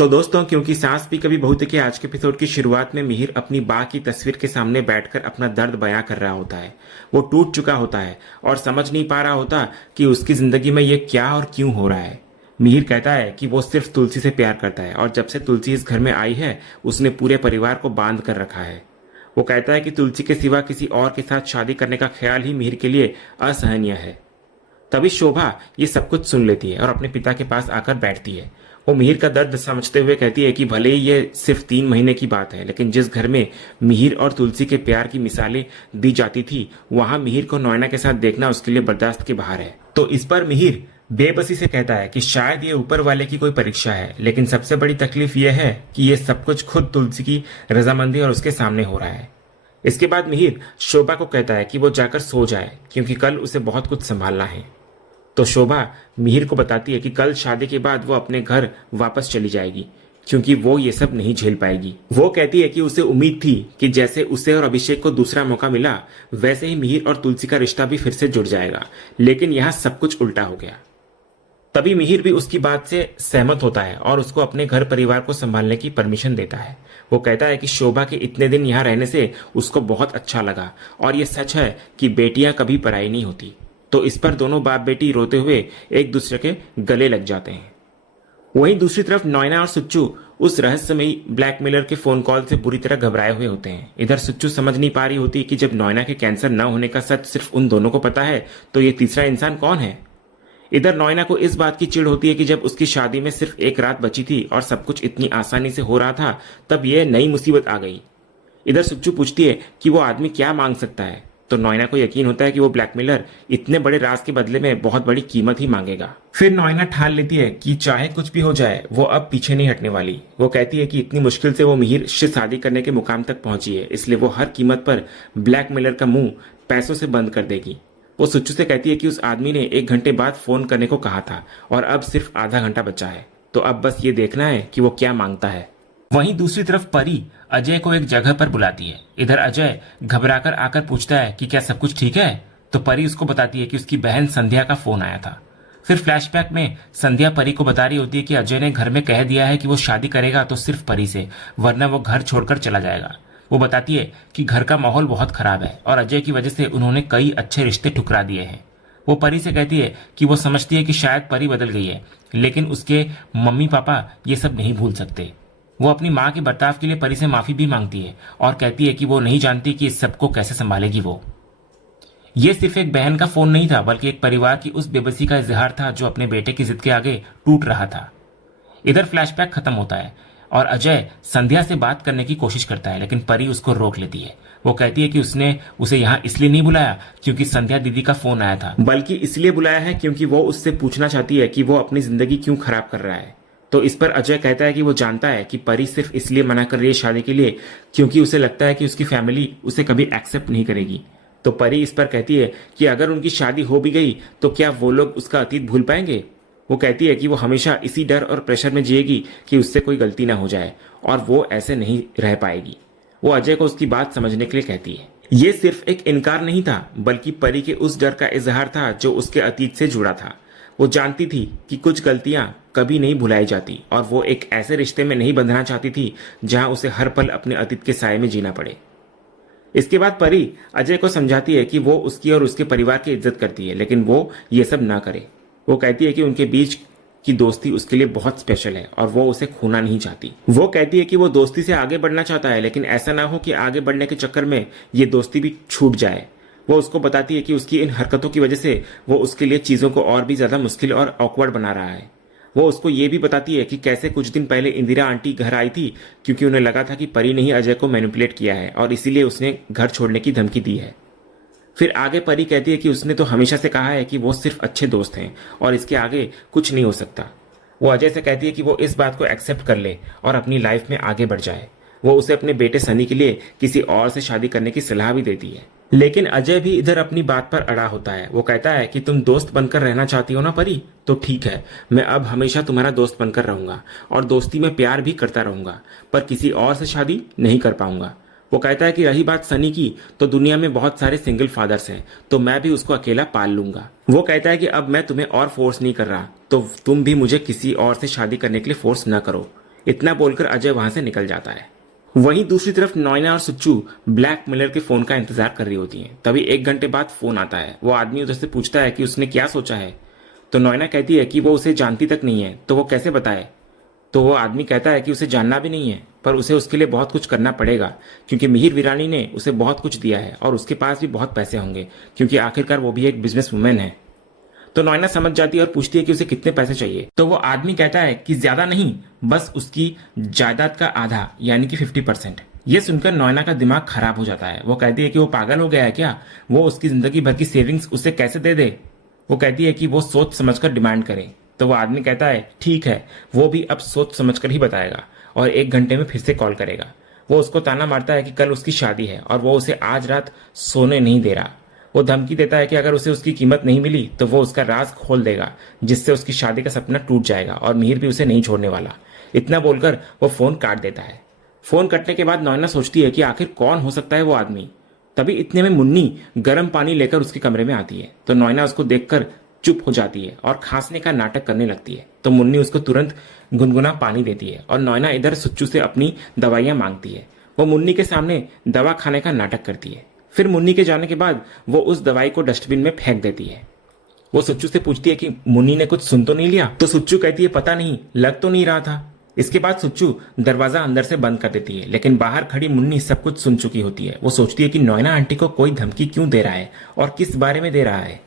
तो दोस्तों, क्योंकि सांस भी कभी बहू थी के आज के एपिसोड की शुरुआत में मिहिर अपनी बा की तस्वीर के सामने बैठकर अपना दर्द बयां कर रहा होता है। वो टूट चुका होता है और समझ नहीं पा रहा होता कि उसकी जिंदगी में ये क्या और क्यों हो रहा है। मिहिर कहता है कि वो सिर्फ तुलसी से प्यार करता है और जब से तुलसी इस घर में आई है उसने पूरे परिवार को बांध कर रखा है। वो कहता है कि तुलसी के सिवा किसी और के साथ शादी करने का ख्याल ही मिहिर के लिए असहनीय है। तभी शोभा ये सब कुछ सुन लेती है और अपने पिता के पास आकर बैठती है। वो मिहिर का दर्द समझते हुए कहती है कि भले ही ये सिर्फ 3 महीने की बात है, लेकिन जिस घर में मिहिर और तुलसी के प्यार की मिसालें दी जाती थी वहां मिहिर को नैना के साथ देखना उसके लिए बर्दाश्त के बाहर है। तो इस पर मिहिर बेबसी से कहता है कि शायद ये ऊपर वाले की कोई परीक्षा है, लेकिन सबसे बड़ी तकलीफ यह है कि ये सब कुछ खुद तुलसी की रजामंदी और उसके सामने हो रहा है। इसके बाद मिहिर शोभा को कहता है कि वो जाकर सो जाए क्योंकि कल उसे बहुत कुछ संभालना है। तो शोभा मिहिर को बताती है कि कल शादी के बाद वो अपने घर वापस चली जाएगी क्योंकि वो ये सब नहीं झेल पाएगी। वो कहती है कि उसे उम्मीद थी कि जैसे उसे और अभिषेक को दूसरा मौका मिला वैसे ही मिहिर और तुलसी का रिश्ता भी फिर से जुड़ जाएगा, लेकिन यहाँ सब कुछ उल्टा हो गया। तभी मिहिर भी उसकी बात से सहमत होता है और उसको अपने घर परिवार को संभालने की परमिशन देता है। वो कहता है कि शोभा के इतने दिन यहाँ रहने से उसको बहुत अच्छा लगा और ये सच है कि बेटियां कभी पराई नहीं होती। तो इस पर दोनों बाप बेटी रोते हुए एक दूसरे के गले लग जाते हैं। वहीं दूसरी तरफ नैना और सुच्चू उस रहस्यमयी ब्लैकमेलर के फोन कॉल से बुरी तरह घबराए हुए होते हैं। इधर सुच्चू समझ नहीं पा रही होती कि जब नैना के कैंसर न होने का सच सिर्फ उन दोनों को पता है तो ये तीसरा इंसान कौन है। इधर नैना को इस बात की चिढ़ होती है कि जब उसकी शादी में सिर्फ एक रात बची थी और सब कुछ इतनी आसानी से हो रहा था तब यह नई मुसीबत आ गई। इधर सुच्चू पूछती है कि वो आदमी क्या मांग सकता है, तो नैना को यकीन होता है कि वो ब्लैकमेलर इतने बड़े राज के बदले में बहुत बड़ी कीमत ही मांगेगा। फिर नैना ठान लेती है कि चाहे कुछ भी हो जाए वो अब पीछे नहीं हटने वाली। वो कहती है कि इतनी मुश्किल से वो मिहिर से शादी करने के मुकाम तक पहुंची है, इसलिए वो हर कीमत पर ब्लैकमेलर का मुंह पैसों से बंद कर देगी। वो सुच्चू से कहती है कि उस आदमी ने 1 घंटे बाद फोन करने को कहा था और अब सिर्फ आधा घंटा बचा है, तो अब बस ये देखना है कि वो क्या मांगता है। वहीं दूसरी तरफ परी अजय को एक जगह पर बुलाती है। इधर अजय घबराकर आकर पूछता है कि क्या सब कुछ ठीक है, तो परी उसको बताती है कि उसकी बहन संध्या का फोन आया था। फिर फ्लैशबैक में संध्या परी को बता रही होती है कि अजय ने घर में कह दिया है कि वो शादी करेगा तो सिर्फ परी से, वरना वो घर छोड़कर चला जाएगा। वो बताती है कि घर का माहौल बहुत खराब है और अजय की वजह से उन्होंने कई अच्छे रिश्ते ठुकरा दिए हैं। वो परी से कहती है कि वो समझती है कि शायद परी बदल गई है, लेकिन उसके मम्मी पापा ये सब नहीं भूल सकते। वो अपनी माँ के बर्ताव के लिए परी से माफी भी मांगती है और कहती है कि वो नहीं जानती कि इस सबको कैसे संभालेगी। वो ये सिर्फ एक बहन का फोन नहीं था, बल्कि एक परिवार की उस बेबसी का इजहार था जो अपने बेटे की जिद के आगे टूट रहा था। इधर फ्लैशबैक खत्म होता है और अजय संध्या से बात करने की कोशिश करता है, लेकिन परी उसको रोक लेती है। वो कहती है कि उसने उसे यहाँ इसलिए नहीं बुलाया क्योंकि संध्या दीदी का फोन आया था, बल्कि इसलिए बुलाया है क्योंकि वो उससे पूछना चाहती है कि वो अपनी जिंदगी क्यों खराब कर रहा है। तो इस पर अजय कहता है कि वो जानता है कि परी सिर्फ इसलिए मना कर रही है शादी के लिए क्योंकि उसे लगता है कि उसकी फैमिली उसे कभी एक्सेप्ट नहीं करेगी। तो परी इस पर कहती है कि अगर उनकी शादी हो भी गई तो क्या वो लोग उसका अतीत भूल पाएंगे। वो कहती है कि वो हमेशा इसी डर और प्रेशर में जिएगी कि उससे कोई गलती ना हो जाए और वो ऐसे नहीं रह पाएगी। वो अजय को उसकी बात समझने के लिए कहती है। ये सिर्फ एक इनकार नहीं था, बल्कि परी के उस डर का इजहार था जो उसके अतीत से जुड़ा था। वो जानती थी कि कुछ गलतियां कभी नहीं भुलाई जाती और वो एक ऐसे रिश्ते में नहीं बंधना चाहती थी जहां उसे हर पल अपने अतीत के साए में जीना पड़े। इसके बाद परी अजय को समझाती है कि वो उसकी और उसके परिवार की इज्जत करती है, लेकिन वो ये सब ना करे। वो कहती है कि उनके बीच की दोस्ती उसके लिए बहुत स्पेशल है और वो उसे खोना नहीं चाहती। वो कहती है कि वो दोस्ती से आगे बढ़ना चाहता है, लेकिन ऐसा ना हो कि आगे बढ़ने के चक्कर में ये दोस्ती भी छूट जाए। वो उसको बताती है कि उसकी इन हरकतों की वजह से वो उसके लिए चीज़ों को और भी ज़्यादा मुश्किल और ऑकवर्ड बना रहा है। वो उसको ये भी बताती है कि कैसे कुछ दिन पहले इंदिरा आंटी घर आई थी क्योंकि उन्हें लगा था कि परी ने ही अजय को मैनिपुलेट किया है और इसीलिए उसने घर छोड़ने की धमकी दी है। फिर आगे परी कहती है कि उसने तो हमेशा से कहा है कि वो सिर्फ अच्छे दोस्त हैं और इसके आगे कुछ नहीं हो सकता। वो अजय से कहती है कि वो इस बात को एक्सेप्ट कर ले और अपनी लाइफ में आगे बढ़ जाए। वो उसे अपने बेटे सनी के लिए किसी और से शादी करने की सलाह भी देती है, लेकिन अजय भी इधर अपनी बात पर अड़ा होता है। वो कहता है कि तुम दोस्त बनकर रहना चाहती हो ना परी, तो ठीक है, मैं अब हमेशा तुम्हारा दोस्त बनकर रहूंगा और दोस्ती में प्यार भी करता रहूंगा, पर किसी और से शादी नहीं कर पाऊंगा। वो कहता है कि रही बात सनी की, तो दुनिया में बहुत सारे सिंगल फादर्स हैं, तो मैं भी उसको अकेला पाल लूंगा। वो कहता है कि अब मैं तुम्हें और फोर्स नहीं कर रहा, तो तुम भी मुझे किसी और से शादी करने के लिए फोर्स न करो। इतना बोलकर अजय वहां से निकल जाता है। वहीं दूसरी तरफ नोएना और सुच्चू ब्लैक मिलर के फोन का इंतजार कर रही होती हैं। तभी 1 घंटे बाद फोन आता है। वो आदमी उधर से पूछता है कि उसने क्या सोचा है। तो नोएना कहती है कि वो उसे जानती तक नहीं है, तो वो कैसे बताए। तो वो आदमी कहता है कि उसे जानना भी नहीं है, पर उसे उसके लिए बहुत कुछ करना पड़ेगा, क्योंकि मिहिर वीरानी ने उसे बहुत कुछ दिया है और उसके पास भी बहुत पैसे होंगे, क्योंकि आखिरकार वो भी एक बिजनेस वुमेन है। तो नोएना समझ जाती है और पूछती है कि उसे कितने पैसे चाहिए। तो वो आदमी कहता है कि ज्यादा नहीं, बस उसकी जायदाद का आधा, यानी कि 50%। ये सुनकर नोएना का दिमाग खराब हो जाता है। वो कहती है कि वो पागल हो गया है क्या, वो उसकी जिंदगी भर की सेविंग्स उसे कैसे दे दे। वो कहती है कि वो सोच समझकर डिमांड करे। तो वो आदमी कहता है ठीक है, वो भी अब सोच समझकर ही बताएगा और 1 घंटे में फिर से कॉल करेगा। वो उसको ताना मारता है कि कल उसकी शादी है और वो उसे आज रात सोने नहीं दे रहा। वो धमकी देता है कि अगर उसे उसकी कीमत नहीं मिली तो वो उसका राज खोल देगा, जिससे उसकी शादी का सपना टूट जाएगा और मिहिर भी उसे नहीं छोड़ने वाला। इतना बोलकर वो फोन काट देता है। फोन कटने के बाद नोएना सोचती है कि आखिर कौन हो सकता है वो आदमी। तभी इतने में मुन्नी गर्म पानी लेकर उसके कमरे में आती है। तो नोएना उसको देखकर चुप हो जाती है और खांसने का नाटक करने लगती है। तो मुन्नी उसको तुरंत गुनगुना पानी देती है और नोएना इधर सुच्चू से अपनी दवाइयां मांगती है। वो मुन्नी के सामने दवा खाने का नाटक करती है। फिर मुन्नी के जाने के बाद वो उस दवाई को डस्टबिन में फेंक देती है। वो सुच्चू से पूछती है कि मुन्नी ने कुछ सुन तो नहीं लिया। तो सुच्चू कहती है पता नहीं, लग तो नहीं रहा था। इसके बाद सुच्चू दरवाजा अंदर से बंद कर देती है, लेकिन बाहर खड़ी मुन्नी सब कुछ सुन चुकी होती है। वो सोचती है कि नोएना आंटी को कोई धमकी क्यों दे रहा है और किस बारे में दे रहा है।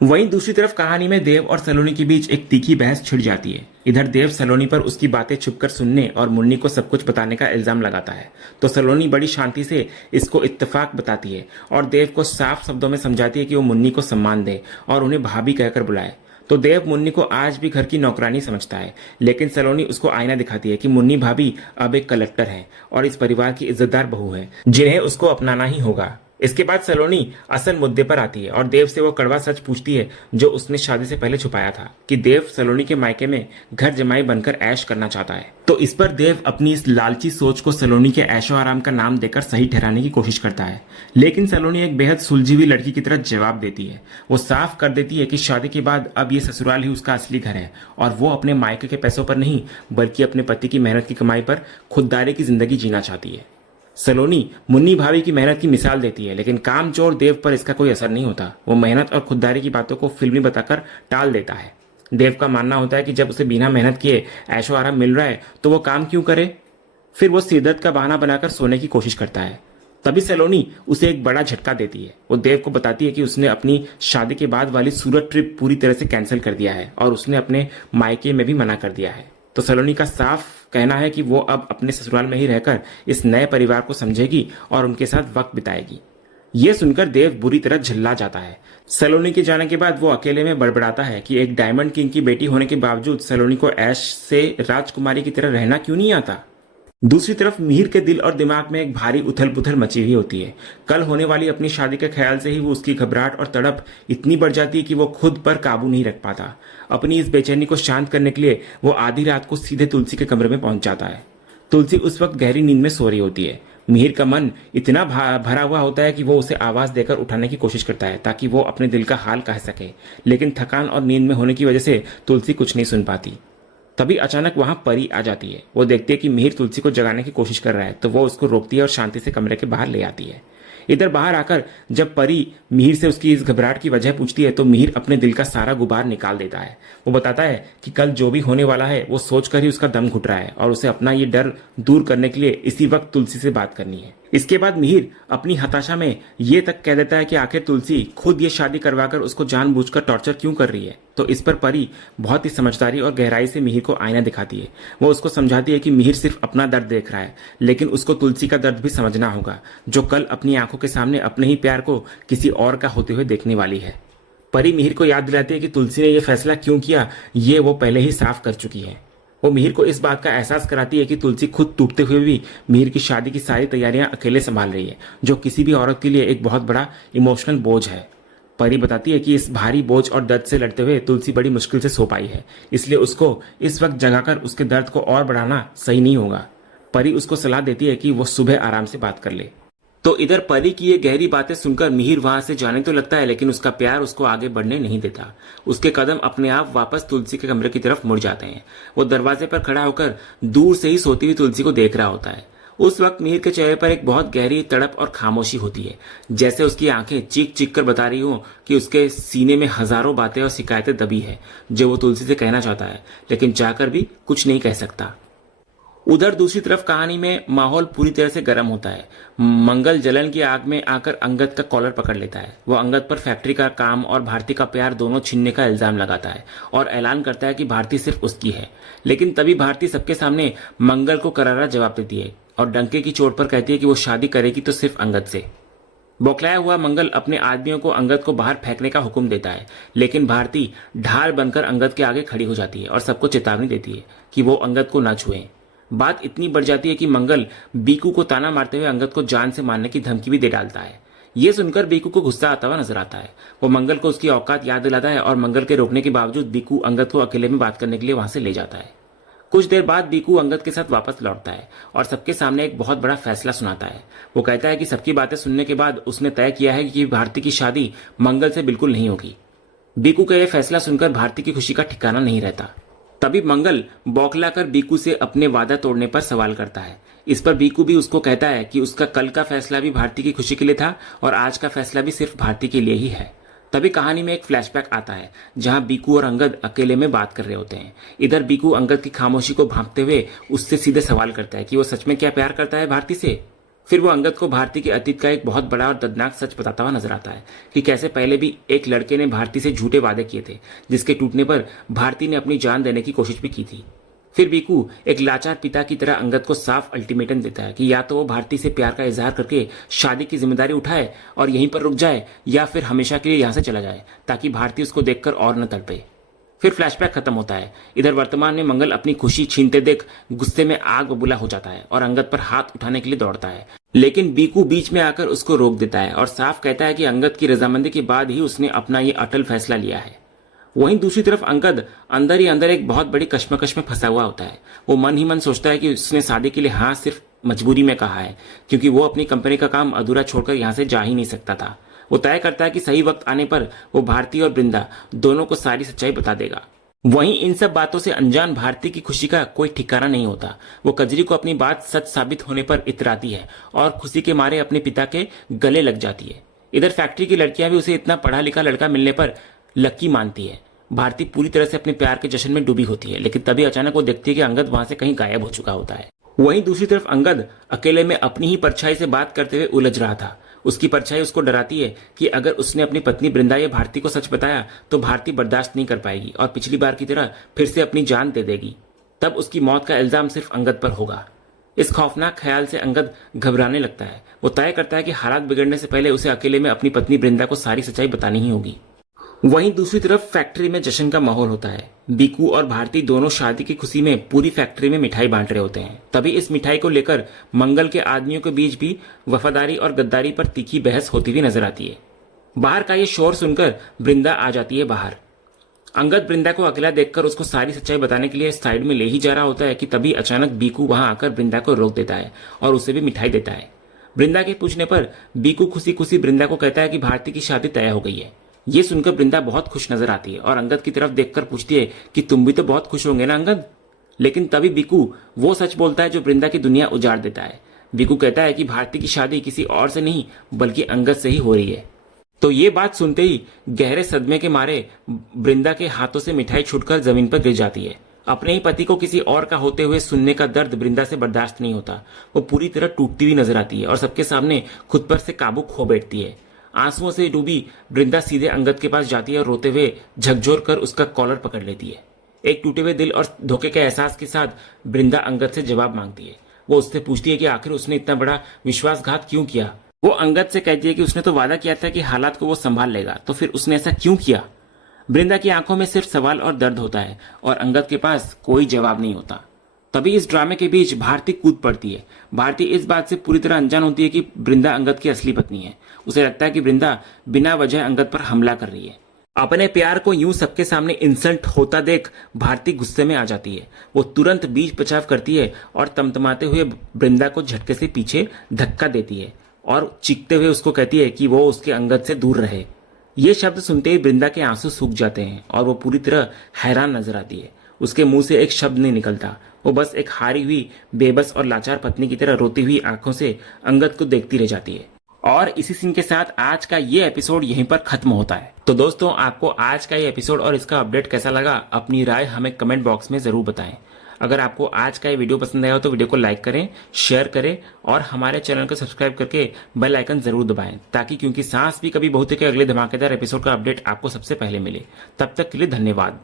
वहीं दूसरी तरफ कहानी में देव और सलोनी के बीच एक तीखी बहस छिड़ जाती है। इधर देव सलोनी पर उसकी बातें छुपकर सुनने और मुन्नी को सब कुछ बताने का इल्जाम लगाता है। तो सलोनी बड़ी शांति से इसको इत्तेफाक बताती है और देव को साफ शब्दों में समझाती है कि वो मुन्नी को सम्मान दे और उन्हें भाभी कहकर बुलाए। तो देव मुन्नी को आज भी घर की नौकरानी समझता है, लेकिन सलोनी उसको आईना दिखाती है कि मुन्नी भाभी अब एक कलेक्टर है और इस परिवार की इज्जतदार बहू है, जिन्हें उसको अपनाना ही होगा। इसके बाद सलोनी असल मुद्दे पर आती है और देव से वो कड़वा सच पूछती है जो उसने शादी से पहले छुपाया था, कि देव सलोनी के मायके में घर जमाई बनकर ऐश करना चाहता है। तो इस पर देव अपनी इस लालची सोच को सलोनी के ऐशो आराम का नाम देकर सही ठहराने की कोशिश करता है, लेकिन सलोनी एक बेहद सुलझी हुई लड़की की तरह जवाब देती है। वो साफ कर देती है कि शादी के बाद अब ये ससुराल ही उसका असली घर है और वो अपने मायके के पैसों पर नहीं, बल्कि अपने पति की मेहनत की कमाई पर खुददारी की जिंदगी जीना चाहती है। सलोनी मुन्नी भाभी की मेहनत की मिसाल देती है, लेकिन कामचोर देव पर इसका कोई असर नहीं होता। वो मेहनत और खुददारी की बातों को फिल्मी बताकर टाल देता है। देव का मानना होता है कि जब उसे बिना मेहनत किए ऐशो आराम मिल रहा है तो वो काम क्यों करे। फिर वो सिरदर्द का बहाना बनाकर सोने की कोशिश करता है। तभी सलोनी उसे एक बड़ा झटका देती है। वो देव को बताती है कि उसने अपनी शादी के बाद वाली सूरत ट्रिप पूरी तरह से कैंसिल कर दिया है और उसने अपने मायके में भी मना कर दिया है। तो सलोनी का साफ कहना है कि वो अब अपने ससुराल में ही रहकर इस नए परिवार को समझेगी और उनके साथ वक्त बिताएगी। ये सुनकर देव बुरी तरह झल्ला जाता है। सलोनी के जाने के बाद वो अकेले में बड़बड़ाता है कि एक डायमंड किंग की बेटी होने के बावजूद सलोनी को ऐश से राजकुमारी की तरह रहना क्यों नहीं आता। दूसरी तरफ मिहिर के दिल और दिमाग में एक भारी उथल पुथल मची हुई होती है। कल होने वाली अपनी शादी के ख्याल से ही वो उसकी घबराहट और तड़प इतनी बढ़ जाती है कि वो खुद पर काबू नहीं रख पाता। अपनी इस बेचैनी को शांत करने के लिए वो आधी रात को सीधे तुलसी के कमरे में पहुंच जाता है। तुलसी उस वक्त गहरी नींद में सो रही होती है। मिहिर का मन इतना भरा हुआ होता है कि वो उसे आवाज देकर उठाने की कोशिश करता है ताकि वो अपने दिल का हाल कह सके, लेकिन थकान और नींद में होने की वजह से तुलसी कुछ नहीं सुन पाती। तभी अचानक वहां परी आ जाती है। वो देखती है कि मिहिर तुलसी को जगाने की कोशिश कर रहा है, तो वो उसको रोकती है और शांति से कमरे के बाहर ले आती है। इधर बाहर आकर जब परी मिहिर से उसकी इस घबराहट की वजह पूछती है तो मिहिर अपने दिल का सारा गुबार निकाल देता है। वो बताता है कि कल जो भी होने वाला है वो सोचकर ही उसका दम घुट रहा है और उसे अपना ये डर दूर करने के लिए इसी वक्त तुलसी से बात करनी है। इसके बाद मिहिर अपनी हताशा में ये तक कह देता है कि आखिर तुलसी खुद ये शादी करवाकर उसको जानबूझकर टॉर्चर क्यों कर रही है। तो इस पर परी बहुत ही समझदारी और गहराई से मिहिर को आईना दिखाती है। वो उसको समझाती है कि मिहिर सिर्फ अपना दर्द देख रहा है, लेकिन उसको तुलसी का दर्द भी समझना होगा, जो कल अपनी आंखों के सामने अपने ही प्यार को किसी और का होते हुए देखने वाली है। परी मिहिर को याद दिलाती है कि तुलसी ने यह फैसला क्यों किया, ये वो पहले ही साफ कर चुकी है। वो मिहिर को इस बात का एहसास कराती है कि तुलसी खुद टूटते हुए भी मिहिर की शादी की सारी तैयारियां अकेले संभाल रही है, जो किसी भी औरत के लिए एक बहुत बड़ा इमोशनल बोझ है। परी बताती है कि इस भारी बोझ और दर्द से लड़ते हुए तुलसी बड़ी मुश्किल से सो पाई है, इसलिए उसको इस वक्त जगाकर उसके दर्द को और बढ़ाना सही नहीं होगा। परी उसको सलाह देती है कि वो सुबह आराम से बात कर ले। तो इधर परी की ये गहरी बातें सुनकर मिहिर वहां से जाने तो लगता है, लेकिन उसका प्यार उसको आगे बढ़ने नहीं देता। उसके कदम अपने आप वापस तुलसी के कमरे की तरफ मुड़ जाते हैं। वो दरवाजे पर खड़ा होकर दूर से ही सोती हुई तुलसी को देख रहा होता है। उस वक्त मिहिर के चेहरे पर एक बहुत गहरी तड़प और खामोशी होती है, जैसे उसकी आंखें चीख चीख कर बता रही हो कि उसके सीने में हजारों बातें और शिकायतें दबी है जो वो तुलसी से कहना चाहता है, लेकिन चाहकर भी कुछ नहीं कह सकता। उधर दूसरी तरफ कहानी में माहौल पूरी तरह से गर्म होता है। मंगल जलन की आग में आकर अंगद का कॉलर पकड़ लेता है। वो अंगद पर फैक्ट्री का काम और भारती का प्यार दोनों छीनने का इल्जाम लगाता है और ऐलान करता है कि भारती सिर्फ उसकी है। लेकिन तभी भारती सबके सामने मंगल को करारा जवाब देती है और डंके की चोट पर कहती है कि वो शादी करेगी तो सिर्फ अंगद से। बौखलाया हुआ मंगल अपने आदमियों को अंगद को बाहर फेंकने का हुक्म देता है, लेकिन भारती ढाल बनकर अंगद के आगे खड़ी हो जाती है और सबको चेतावनी देती है कि वो अंगद को न छुएं। बात इतनी बढ़ जाती है कि मंगल बीकू को ताना मारते हुए अंगद को जान से मारने की धमकी भी दे डालता है। ये सुनकर बीकू को गुस्सा आता हुआ नजर आता है। वो मंगल को उसकी औकात याद दिलाता है और मंगल के रोकने के बावजूद बीकू अंगद को अकेले में बात करने के लिए वहां से ले जाता है। कुछ देर बाद बीकू अंगद के साथ वापस लौटता है और सबके सामने एक बहुत बड़ा फैसला सुनाता है। वो कहता है कि सबकी बातें सुनने के बाद उसने तय किया है कि भारती की शादी मंगल से बिल्कुल नहीं होगी। बीकू का यह फैसला सुनकर भारती की खुशी का ठिकाना नहीं रहता। तभी मंगल बौखलाकर बीकू से अपने वादा तोड़ने पर सवाल करता है। इस पर बीकू भी उसको कहता है कि उसका कल का फैसला भी भारती की खुशी के लिए था और आज का फैसला भी सिर्फ भारती के लिए ही है। तभी कहानी में एक फ्लैशबैक आता है जहां बीकू और अंगद अकेले में बात कर रहे होते हैं। इधर बीकू अंगद की खामोशी को भांपते हुए उससे सीधे सवाल करता है कि वो सच में क्या प्यार करता है भारती से। फिर वो अंगद को भारती के अतीत का एक बहुत बड़ा और दर्दनाक सच बताता हुआ नजर आता है कि कैसे पहले भी एक लड़के ने भारती से झूठे वादे किए थे, जिसके टूटने पर भारती ने अपनी जान देने की कोशिश भी की थी। फिर बीकू एक लाचार पिता की तरह अंगद को साफ अल्टीमेटम देता है कि या तो वो भारती से प्यार का इजहार करके शादी की जिम्मेदारी उठाए और यहीं पर रुक जाए, या फिर हमेशा के लिए यहां से चला जाए ताकि भारती उसको देखकर और न तड़पे। फिर फ्लैशबैक खत्म होता है। इधर वर्तमान में मंगल अपनी खुशी छीनते देख गुस्से में आग बबूला हो जाता है और अंगद पर हाथ उठाने के लिए दौड़ता है, लेकिन बीकू बीच में आकर उसको रोक देता है और साफ कहता है कि अंगद की रजामंदी के बाद ही उसने अपना ये अटल फैसला लिया है। वहीं दूसरी तरफ अंगद अंदर ही अंदर एक बहुत बड़ी कश्मकश में फंसा हुआ होता है। वो मन ही मन सोचता है कि उसने शादी के लिए हाँ सिर्फ मजबूरी में कहा है, क्योंकि वो अपनी कंपनी का काम अधूरा छोड़कर यहाँ से जा ही नहीं सकता था। वो तय करता है कि सही वक्त आने पर वो भारती और वृंदा दोनों को सारी सच्चाई बता देगा। वहीं इन सब बातों से अनजान भारती की खुशी का कोई ठिकाना नहीं होता। वो कजरी को अपनी बात सच साबित होने पर इतराती है और खुशी के मारे अपने पिता के गले लग जाती है। इधर फैक्ट्री की लड़कियां भी उसे इतना पढ़ा लिखा लड़का मिलने पर लकी मानती है। भारती पूरी तरह से अपने प्यार के जश्न में डूबी होती है, लेकिन तभी अचानक वो देखती है कि अंगद वहां से कहीं गायब हो चुका होता है। वहीं दूसरी तरफ अंगद अकेले में अपनी ही परछाई से बात करते हुए उलझ रहा था। उसकी परछाई उसको डराती है कि अगर उसने अपनी पत्नी वृंदा या भारती को सच बताया तो भारती बर्दाश्त नहीं कर पाएगी और पिछली बार की तरह फिर से अपनी जान दे देगी। तब उसकी मौत का इल्जाम सिर्फ अंगद पर होगा। इस खौफनाक ख्याल से अंगद घबराने लगता है। वो तय करता है कि हालात बिगड़ने से पहले उसे अकेले में अपनी पत्नी वृंदा को सारी सच्चाई बतानी ही होगी। वहीं दूसरी तरफ फैक्ट्री में जश्न का माहौल होता है। बीकू और भारती दोनों शादी की खुशी में पूरी फैक्ट्री में मिठाई बांट रहे होते हैं। तभी इस मिठाई को लेकर मंगल के आदमियों के बीच भी वफादारी और गद्दारी पर तीखी बहस होती हुई नजर आती है। बाहर का ये शोर सुनकर वृंदा आ जाती है बाहर। अंगद वृंदा को अकेला देखकर उसको सारी सच्चाई बताने के लिए साइड में ले ही जा रहा होता है कि तभी अचानक बीकू वहां आकर वृंदा को रोक देता है और उसे भी मिठाई देता है। वृंदा के पूछने पर बीकू खुशी खुशी वृंदा को कहता है कि भारती की शादी तय हो गई है। ये सुनकर वृंदा बहुत खुश नजर आती है और अंगद की तरफ देखकर पूछती है कि तुम भी तो बहुत खुश होंगे ना अंगद। लेकिन तभी बीकू वो सच बोलता है जो वृंदा की दुनिया उजाड़ देता है। बीकू कहता है कि भारती की शादी किसी और से नहीं बल्कि अंगद से ही हो रही है। तो ये बात सुनते ही गहरे सदमे के मारे वृंदा के हाथों से मिठाई छूटकर जमीन पर गिर जाती है। अपने ही पति को किसी और का होते हुए सुनने का दर्द वृंदा से बर्दाश्त नहीं होता। वो पूरी तरह टूटती हुई नजर आती है और सबके सामने खुद पर से काबू खो बैठती है। आंसुओं से डूबी वृंदा सीधे अंगद के पास जाती है और रोते हुए झकझोर कर उसका कॉलर पकड़ लेती है। एक टूटे हुए दिल और धोखे के एहसास के साथ वृंदा अंगद से जवाब मांगती है। वो उससे पूछती है कि आखिर उसने इतना बड़ा विश्वासघात क्यों किया। वो अंगद से कहती है कि उसने तो वादा किया था कि हालात को वो संभाल लेगा, तो फिर उसने ऐसा क्यों किया। वृंदा की आंखों में सिर्फ सवाल और दर्द होता है और अंगद के पास कोई जवाब नहीं होता। तभी इस ड्रामे के बीच भारती कूद पड़ती है। भारती इस बात से पूरी तरह अनजान होती है कि वृंदा अंगद की असली पत्नी है। उसे लगता है कि वृंदा बिना वजह अंगद पर हमला कर रही है। अपने प्यार को यूं सबके सामने इंसल्ट होता देख भारती गुस्से में आ जाती है। वो तुरंत बीच बचाव करती है और तमतमाते हुए वृंदा को झटके से पीछे धक्का देती है। और चीखते हुए उसको कहती है कि वो उसके अंगद से दूर रहे। ये शब्द सुनते ही वृंदा के आंसू सूख जाते हैं और वो पूरी तरह हैरान नजर आती है। उसके मुंह से एक शब्द नहीं निकलता। वो बस एक हारी हुई, बेबस और लाचार पत्नी की तरह रोती हुई आंखों से अंगद को देखती रह जाती है। और इसी सीन के साथ आज का ये एपिसोड यहीं पर खत्म होता है। तो दोस्तों, आपको आज का ये एपिसोड और इसका अपडेट कैसा लगा, अपनी राय हमें कमेंट बॉक्स में जरूर बताएं। अगर आपको आज का ये वीडियो पसंद आया हो तो वीडियो को लाइक करें, शेयर करें और हमारे चैनल को सब्सक्राइब करके बेल आइकन जरूर दबाएं, ताकि क्योंकि सांस भी कभी बहुत के अगले धमाकेदार एपिसोड का अपडेट आपको सबसे पहले मिले। तब तक के लिए धन्यवाद।